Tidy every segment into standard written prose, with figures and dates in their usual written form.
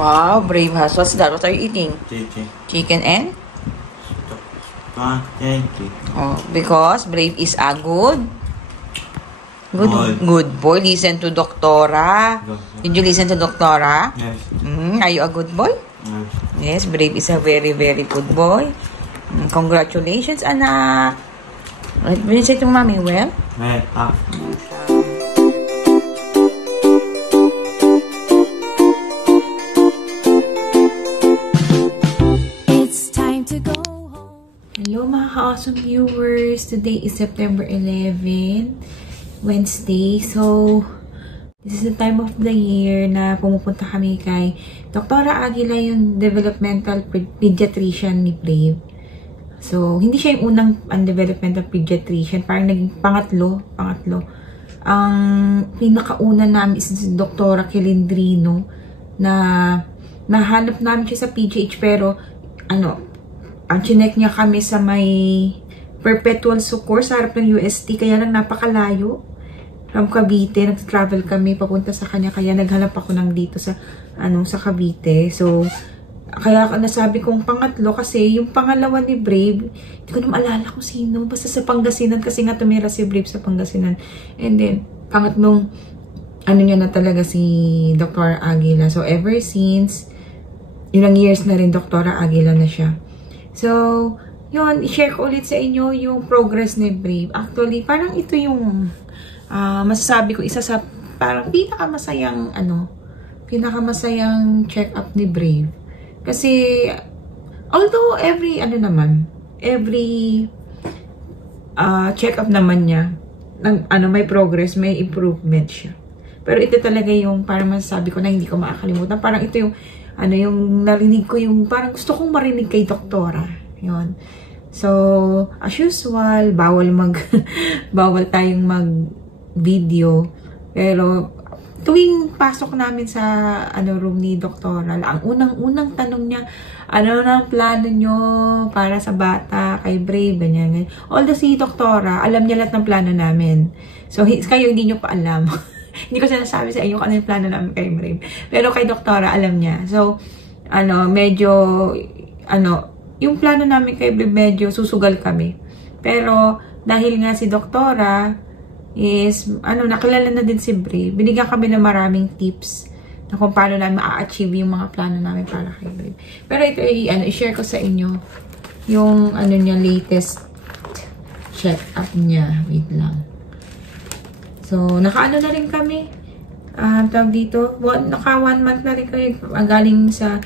Wow, brave has. What's that? What are you eating? Chicken. Chicken and? Spaghetti. Oh, because Brave is a good boy. Listen to Doctora. Did you listen to Doctora? Yes. Are you a good boy? Yes. Yes, Brave is a very, very good boy. Congratulations, anak. Will you say to mommy, well? Well, Hello mga ka-awesome viewers! Today is September 11, Wednesday. So, this is the time of the year na pumupunta kami kay Doktora Aguila, yung developmental pediatrician ni Brave. So, hindi siya yung unang developmental pediatrician. Parang naging pangatlo. Ang pinakauna namin is si Doktora Kilindrino na nahanap namin siya sa PGH pero ang chinek niya kami sa may Perpetual Succor sa harap ng UST, kaya lang napakalayo. From Cavite, nag-travel kami papunta sa kanya, kaya naghanap ako ng dito sa sa Cavite. So, kaya nasabi kong pangatlo kasi yung pangalawa ni Brave, hindi ko na maalala kung sino, basta sa Pangasinan kasi nga tumira si Brave sa Pangasinan. And then, pangatlong niya na talaga si Dr. Aguila. So, ever since, ilang years na rin Dr. Aguila na siya. So, yun, i-share ko ulit sa inyo yung progress ni Brave. Actually, parang ito yung masasabi ko, isa sa parang pinakamasayang check-up ni Brave. Kasi, although every check-up naman niya, may progress, may improvement siya. Pero ito talaga yung parang masasabi ko na hindi ko makakalimutan. Parang ito yung yung narinig ko, yung parang gusto kong marinig kay Doktora. Yun. So, as usual, bawal tayong mag-video. Pero, tuwing pasok namin sa room ni Doktora, ang unang tanong niya, ano na ang plano nyo para sa bata, kay Brave, ganyan. Although si Doktora, alam niya lahat ng plano namin. So, kayo hindi nyo pa alam. Hindi ko sinasabi sa inyo kung ano yung plano namin kay Brave. Pero kay Doktora, alam niya. So, yung plano namin kay Brave, medyo susugal kami. Pero, dahil nga si Doktora is, nakilala na din si Brave, binigyan kami ng maraming tips na kung paano namin ma-achieve yung mga plano namin para kay Brave. Pero ito, i-share ko sa inyo yung, niya, latest check-up niya. Wait lang. So, naka-ano na rin kami. Tawag dito. Naka 1 month na rin kami. Galing sa,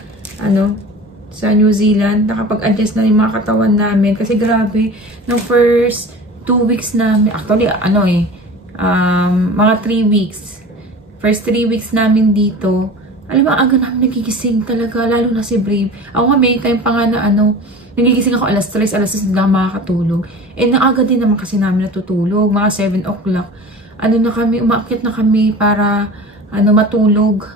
sa New Zealand. Nakapag-adjust na yung mga katawan namin. Kasi grabe, nung first 2 weeks namin, actually, mga 3 weeks. First 3 weeks namin dito, alam mo, aga namin nagigising talaga, lalo na si Brave. Ako nga, may time pa nga na, nagigising ako alas 3, alas 6 na makakatulog. Naaga din naman kasi namin natutulog, mga 7 o'clock. Umaakit na kami para, matulog.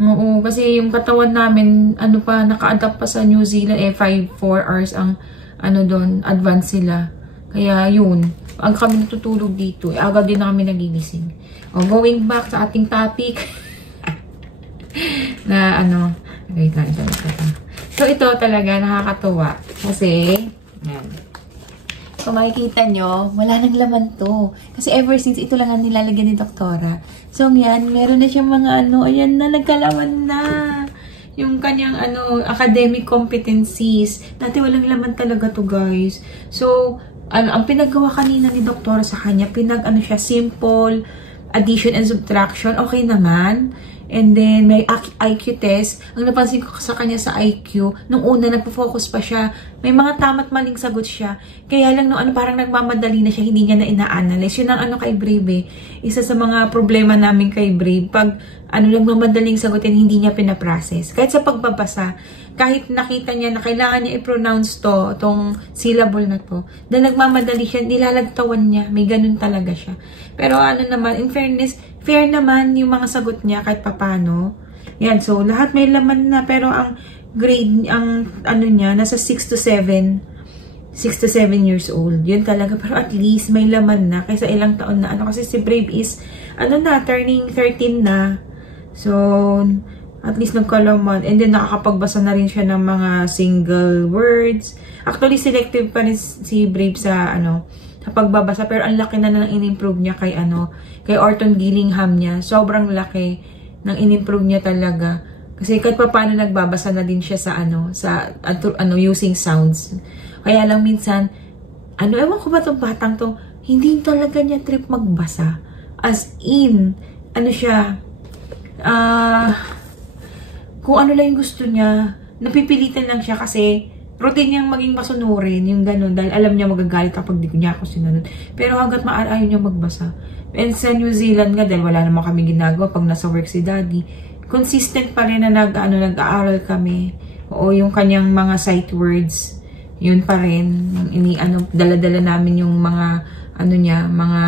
Oo, kasi yung katawan namin, naka-adapt pa sa New Zealand, 4 hours ang, doon, advance sila. Kaya, yun, ang kami natutulog dito, agad din na kami nagigising. Going back sa ating topic, na, wait lang, ito. So, ito talaga, nakakatuwa. Kasi, yan. Kung makikita nyo, wala nang laman to. Kasi ever since, ito lang ang nilalagyan ni Doktora. So, yan, meron na siyang mga ayan na, nagkalaman na. Yung kanyang, academic competencies. Dati walang laman talaga to, guys. So, ang pinagawa kanina ni Doktora sa kanya, siya, simple addition and subtraction. Okay naman. And then, may IQ test. Ang napansin ko sa kanya sa IQ, nung una, nagpo-focus pa siya. May mga tama't maling sagot siya. Kaya lang, parang nagmamadali na siya, hindi niya na ina-analyze. Yun ang kay Brave. Isa sa mga problema namin kay Brave, pag nagmamadaling sagutin, hindi niya pinaprocess. Kahit sa pagbabasa, kahit nakita niya na kailangan niya i-pronounce itong syllable na to, dahil nagmamadali siya, nilalagtawan niya. May ganun talaga siya. Pero naman, in fairness, fair naman yung mga sagot niya kahit papano. Yan, so lahat may laman na, pero ang grade, niya, nasa 6 to 7 years old. Yun talaga, pero at least may laman na kaysa ilang taon na. Kasi si Brave is, turning 13 na. So, At least nagkalaman. And then, nakakapagbasa na rin siya ng mga single words. Actually, selective pa rin si Brave sa, sa pagbabasa. Pero ang laki na in-improve niya kay, kay Orton Gillingham niya. Sobrang laki ng in-improve niya talaga. Kasi kahit pa paano nagbabasa na din siya sa, using sounds. Kaya lang minsan, ewan ko ba itong batang to, hindi talaga niya trip magbasa. As in, siya, kung ano lang yung gusto niya, napipilitan lang siya kasi routine niyang maging masunurin, yung ganun, dahil alam niya magagalit kapag di niya ako sinunod. Pero hanggat ayaw niya magbasa. And sa New Zealand nga, dahil wala naman kami ginagawa pag nasa work si Daddy, consistent pa rin na nag-aaral kami. Oo, yung kanyang mga sight words, yun pa rin. Dala-dala namin yung mga, mga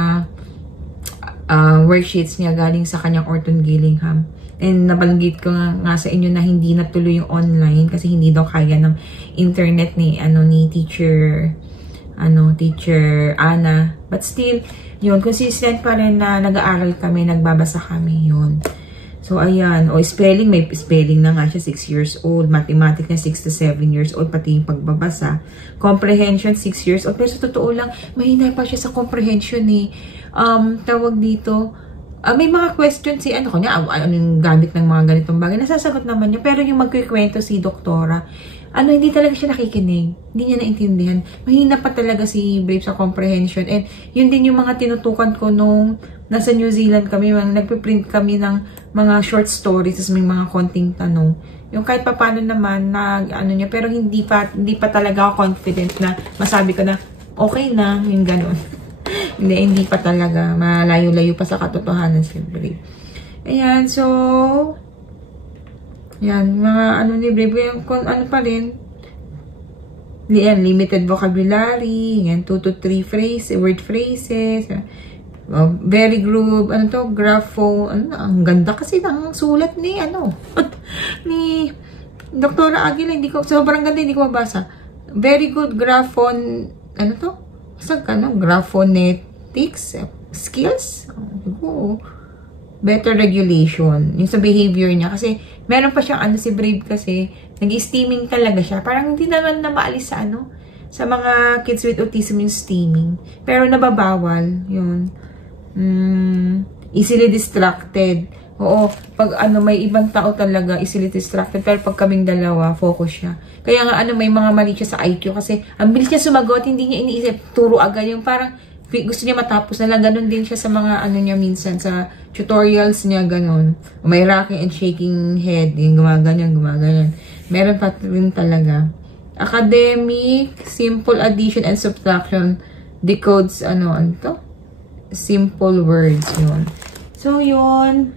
worksheets niya galing sa kanyang Orton Gillingham. And nabanggit ko nga sa inyo na hindi natuloy yung online kasi hindi daw kaya ng internet ni teacher Ana. But still, yun, consistent pa rin na nag-aaral kami, nagbabasa kami, yun. So, ayan. O, spelling, may spelling na nga siya, 6 years old. Mathematics na 6 to 7 years old, pati yung pagbabasa. Comprehension, 6 years old. Pero sa totoo lang, mahina pa siya sa comprehension eh. Tawag dito, may mga questions si yung gamit ng mga ganitong bagay. Nasasagot naman niya. Pero yung magkikwento si doktora, hindi talaga siya nakikinig. Hindi niya naintindihan. Mahina pa talaga si Brave sa comprehension. And yun din yung mga tinutukan ko nung nasa New Zealand kami. Nagpiprint kami ng mga short stories. Tapos may mga konting tanong. Yung kahit pa paano naman na niya. Pero hindi pa talaga ako confident na masabi ko na okay na. Yung ganun. hindi pa talaga. Malayo-layo pa sa katotohanan si Brave. Ayan, so yan, mga ni Brave, kung pa rin, limited vocabulary, yan, 2 to 3 word phrases, very group, grapho, ang ganda kasi ng sulat ni, ni Dr. Aguila, sobrang ganda, hindi ko mabasa. Very good graphon, graphonetics skills, better regulation, yung sa behavior niya, kasi meron pa siyang si Brave kasi, nag-steaming talaga siya. Parang hindi naman na maalis sa sa mga kids with autism yung steaming. Pero nababawal, yun. Easily distracted. Oo, pag may ibang tao talaga, easily distracted. Pero pag kaming dalawa, focus siya. Kaya nga may mga mali siya sa IQ kasi, ang bilis niya sumagot, hindi niya iniisip, turo agad yung parang, gusto niya matapos na lang. Ganon din siya sa mga niya minsan, sa tutorials niya, ganon. May rocking and shaking head, yung gumaganyan. Meron pa rin talaga. Academic, simple addition and subtraction, decodes, simple words, yun. So, yun.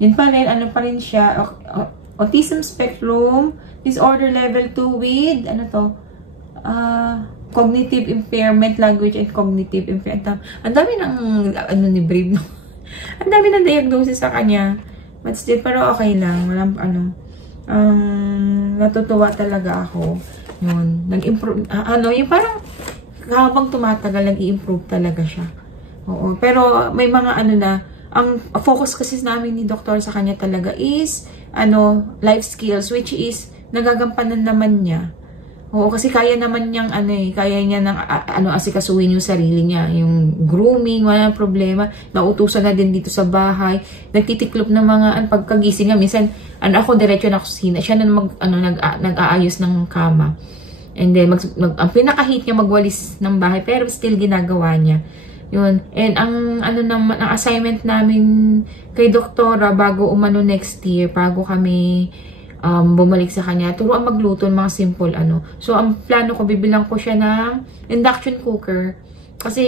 Yun pa rin, pa rin siya, autism spectrum, disorder level 2 with, cognitive impairment, language and cognitive impairment. Ang dami ng, ni Brave, no? Ang dami ng diagnosis sa kanya. But still, pero okay lang. Walang, natutuwa talaga ako. Yun. Nag-improve, yung parang, habang tumatagal, nag-i-improve talaga siya. Oo. Pero, may mga, ang focus kasi namin ni Doktor sa kanya talaga is, life skills, which is, nagagampanan naman niya. Oo, kasi kaya naman niyang kaya niya nang asikasuhin yung sarili niya, yung grooming, walang problema. Nautusan na din dito sa bahay. Nagtitiklop ng mga pagkagising niya, minsan ako diretso na kusina. Siya na nag-aayos ng kama. And then ang pinaka-hit niya magwalis ng bahay, pero still ginagawa niya. Yun. And ang ang assignment namin kay Doktora bago umano next year, bago kami bumalik sa kanya, turuan magluto ng mga simple So, ang plano ko, bibilang ko siya ng induction cooker. Kasi,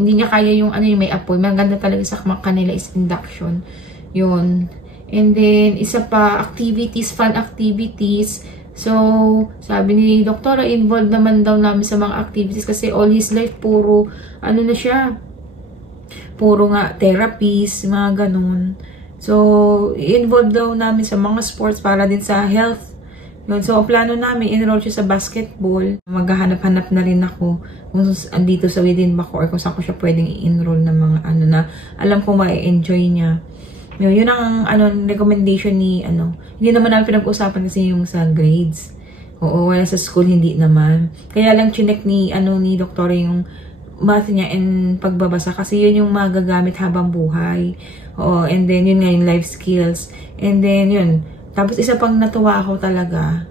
hindi niya kaya yung yung may apoy. Maganda talaga sa kanila is induction. Yun. And then, isa pa, activities, fun activities. So, sabi ni Doktora, involved naman daw namin sa mga activities kasi all his life, puro, na siya, puro nga, therapies, mga ganun. So, involved daw namin sa mga sports para din sa health. Yun. So, ang plano namin, enroll siya sa basketball. Maghahanap-hanap na rin ako kung andito sa within Bacoor or kung saan ko siya pwedeng i-enroll ng mga na alam ko ma-enjoy niya. Yun ang recommendation ni hindi naman namin pinag-usapan kasi yung sa grades. Oo, wala sa school, hindi naman. Kaya lang chinek ni doktor yung math niya and pagbabasa kasi yun yung magagamit habang buhay. Oo, and then yun nga yung life skills. And then yun. Tapos isa pang natuwa ako talaga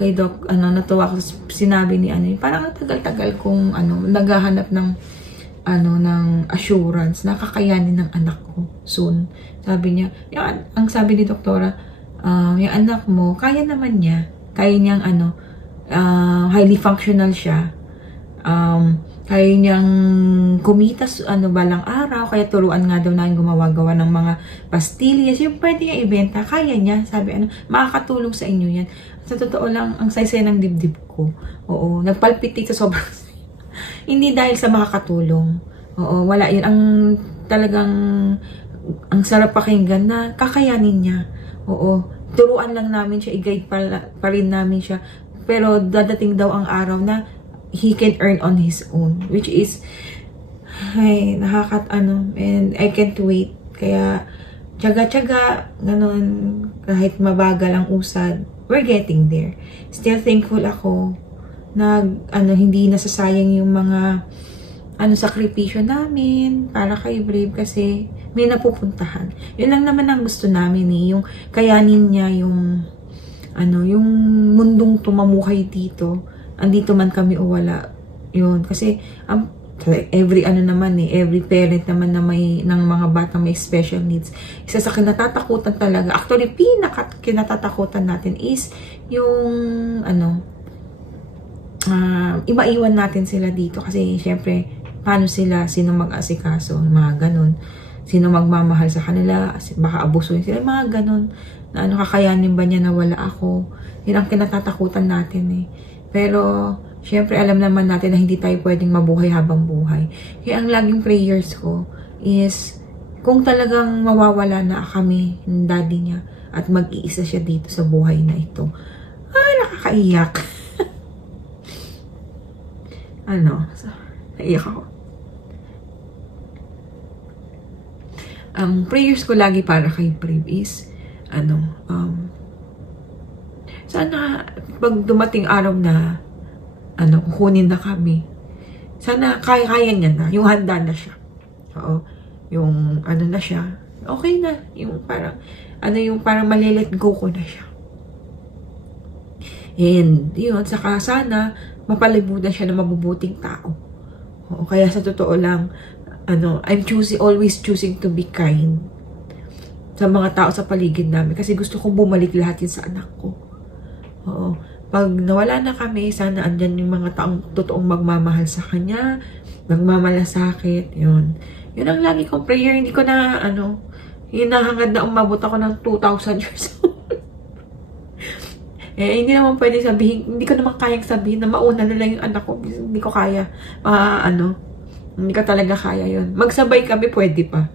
kay Doc, natuwa ako sinabi ni parang tagal-tagal kong naghahanap ng ng assurance na kakayanin ng anak ko soon. Sabi niya, ang sabi ni doktora, yung anak mo, kaya naman niya. Kaya niyang highly functional siya. Kaya niyang kumita balang araw, kaya turuan nga daw na gumawa-gawa ng mga pastillas. Yung pwede niya ibenta, kaya niya. Sabi, makakatulong sa inyo yan. Sa totoo lang, ang say-say ng dibdib ko. Oo, nagpalpitate sa sobrang hindi dahil sa makakatulong. Oo, wala yun. Ang sarap pakinggan na kakayanin niya. Oo, turuan lang namin siya, i-guide pa rin namin siya. Pero dadating daw ang araw na he can earn on his own. Which is, and I can't wait. Kaya, tiyaga-tiyaga, ganun, kahit mabagal ang usad, we're getting there. Still thankful ako na hindi nasasayang yung mga sakripisyo namin para kay Brave kasi may napupuntahan. Yun lang naman ang gusto namin yung kayanin niya yung yung mundong tumamuhay dito. Andito man kami o wala. Yun kasi every every parent naman na may ng mga bata may special needs. Isa sa kinatatakutan talaga. Actually, kinatatakutan natin is yung maiwan natin sila dito kasi syempre paano sila, sino mag-asikaso, mga ganun, sino magmamahal sa kanila, baka abusuin sila, mga ganun, na kakayanin ba niya na wala ako. Yun ang kinatatakutan natin pero syempre alam naman natin na hindi tayo pwedeng mabuhay habang buhay. Kaya ang laging prayers ko is kung talagang mawawala na kami ng daddy niya at mag-iisa siya dito sa buhay na ito, nakakaiyak. Naiyak ako. Ang prayers ko lagi para kay Brave is, sana pag dumating araw na, kukunin na kami, sana kaya niya na, yung handa na siya. Oo, yung na siya, okay na, yung parang, yung parang malilet go ko na siya. And, yun, saka sana, mapalibutan siya ng mabubuting tao. Oo, kaya sa totoo lang, I'm always choosing to be kind sa mga tao sa paligid namin kasi gusto kong bumalik lahat yun sa anak ko. Oo. Pag nawala na kami, sana andyan yung mga taong totoong magmamahal sa kanya, magmamalasakit, yun. Yun ang lagi kong prayer. Hindi ko na, hinahangad na umabot ako ng 2,000 years old. Hindi naman pwede sabihin, hindi ko naman kayang sabihin na mauna na lang yung anak ko. Hindi ko kaya, hindi ko talaga kaya yun. Magsabay kami, pwede pa.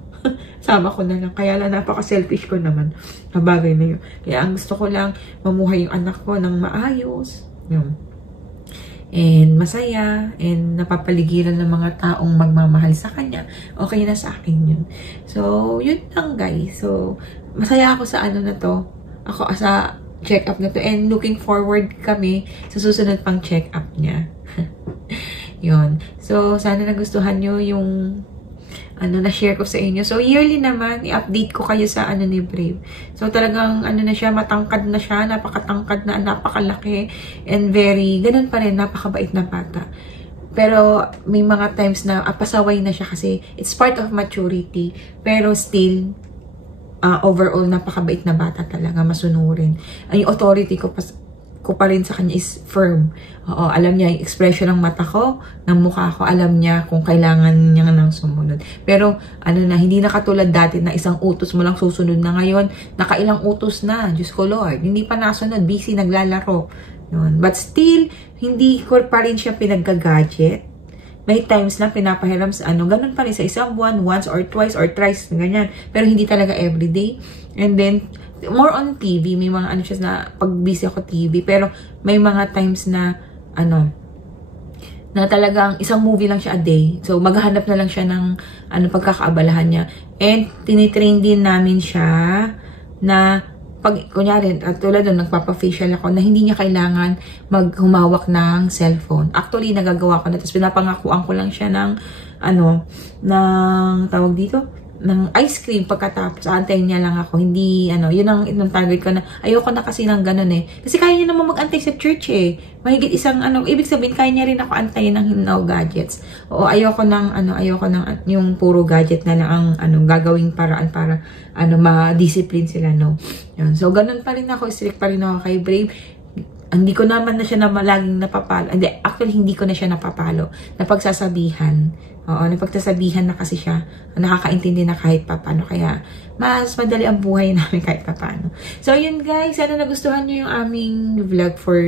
Sama ko na lang. Kaya lang, napaka-selfish ko naman. Kabagay na yun. Kaya ang gusto ko lang, mamuhay yung anak ko ng maayos. Yun. And masaya. And napapaligiran ng mga taong magmamahal sa kanya. Okay na sa akin yun. So, yun lang guys. So, masaya ako sa na to. Ako sa check-up na to. And looking forward kami sa susunod pang check-up niya. Yun. So, sana nagustuhan nyo yung na-share ko sa inyo. So, yearly naman, i-update ko kayo sa ni Brave. So, talagang, na siya, matangkad na siya, napakatangkad na, napakalaki, and very, ganun pa rin, napakabait na bata. Pero, may mga times na, pasaway na siya kasi, it's part of maturity. Pero, still, overall, napakabait na bata talaga, masunurin. Ang authority ko pa rin sa kanya is firm. Oo, alam niya yung expression ng mata ko, ng mukha ko, alam niya kung kailangan niya nang sumunod. Pero, hindi na katulad dati na isang utos mo lang susunod na ngayon, nakailang utos na, Diyos ko Lord, hindi pa nasunod, busy, naglalaro. Yun. But still, hindi ko pa rin siya pinagka-gadget. May times na pinapahiram sa ganun pa rin sa isang buwan, once or twice or thrice, ganyan. Pero hindi talaga everyday. And then, more on TV, may mga siya na pag busy ako TV, pero may mga times na na talagang isang movie lang siya a day. So, maghahanap na lang siya ng pagkakaabalahan niya. And, tinitrain din namin siya na pag, kunyari, tulad doon, nagpapa-facial ako na hindi niya kailangan maghumawak ng cellphone. Actually, nagagawa ko na. Tapos, pinapangakuan ko lang siya ng, tawag dito, ng ice cream pagkatapos. Aantayin niya lang ako. Hindi, yun ang target ko na, ayoko na kasi ng ganun eh. Kasi kaya niya naman mag-antay sa church eh. Mahigit isang, ibig sabihin, kaya niya rin ako antayin ng no gadgets. Oo, ayoko ng, yung puro gadget na lang ang, gagawing paraan para, ma-discipline sila, no. Yun. So, ganun pa rin ako, strict pa rin ako kay Brave. Hindi ko naman na siya na laging napapalo. Hindi ko na siya napapalo. Napagsasabihan. Oo, napagsasabihan na kasi siya. Nakakaintindi na kahit papano. Kaya, mas madali ang buhay namin kahit papano. So, yun guys. Sana nagustuhan nyo yung aming vlog for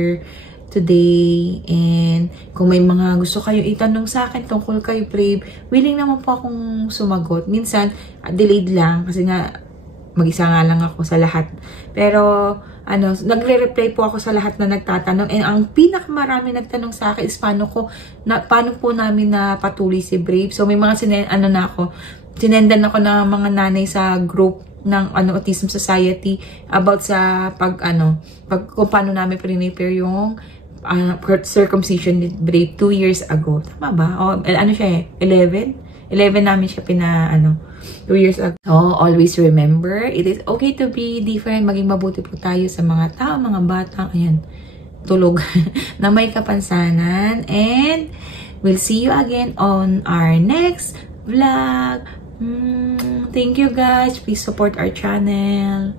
today. And, kung may mga gusto kayo itanong sa akin tungkol kay Brave, willing naman po akong sumagot. Minsan, delayed lang. Kasi nga, mag-isa nga lang ako sa lahat. Pero, nagre-reply po ako sa lahat na nagtatanong. And ang pinakamarami nagtanong sa akin is paano po namin napatuloy si Brave. So, may mga sinendan ako ng mga nanay sa group ng Autism Society about sa kung paano namin prepare yung circumcision ni Brave 2 years ago. Tama ba? Siya 11 namin siya 2 years ago. So, always remember, it is okay to be different. Maging mabuti po tayo sa mga tao, mga batang, tulog, na may kapansanan. And, we'll see you again on our next vlog. Thank you guys. Please support our channel.